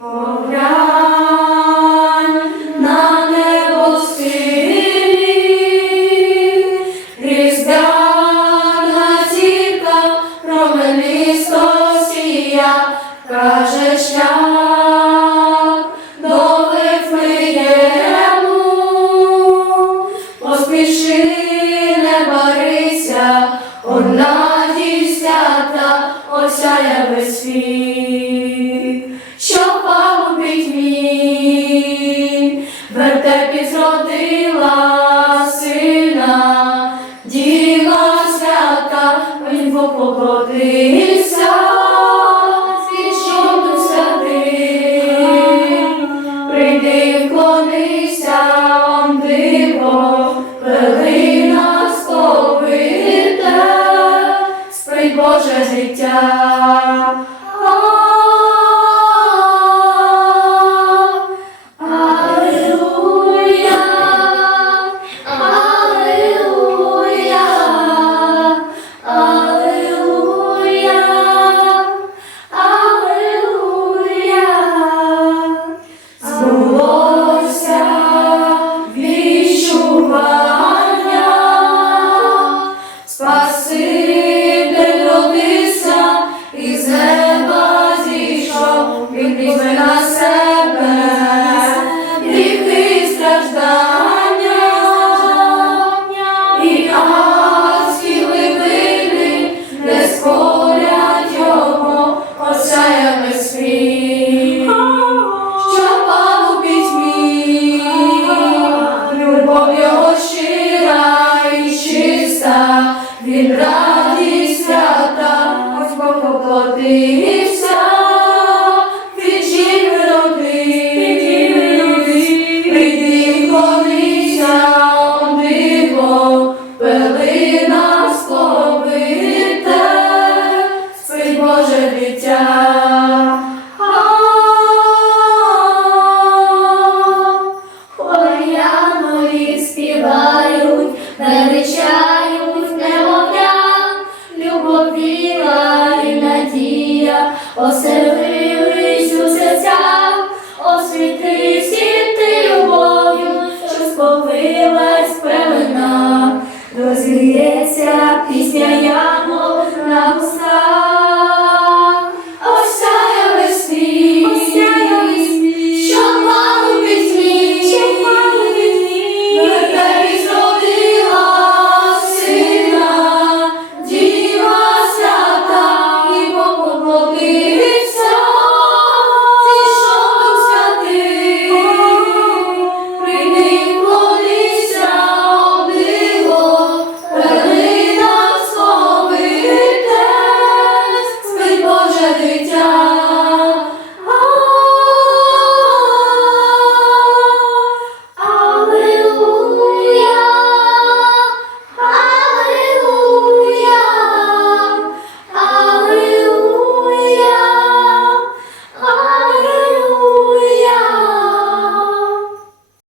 Поглянь на небо синє, різдвяна зірка променисто сія, каже шлях до Вифлеєму. Поспіши, не барися, одна дівсята осяє весь світ, поплодився, свічом до святий, прийди вклонися, он диво, нас сповите, сприй Боже життя. віра і надія.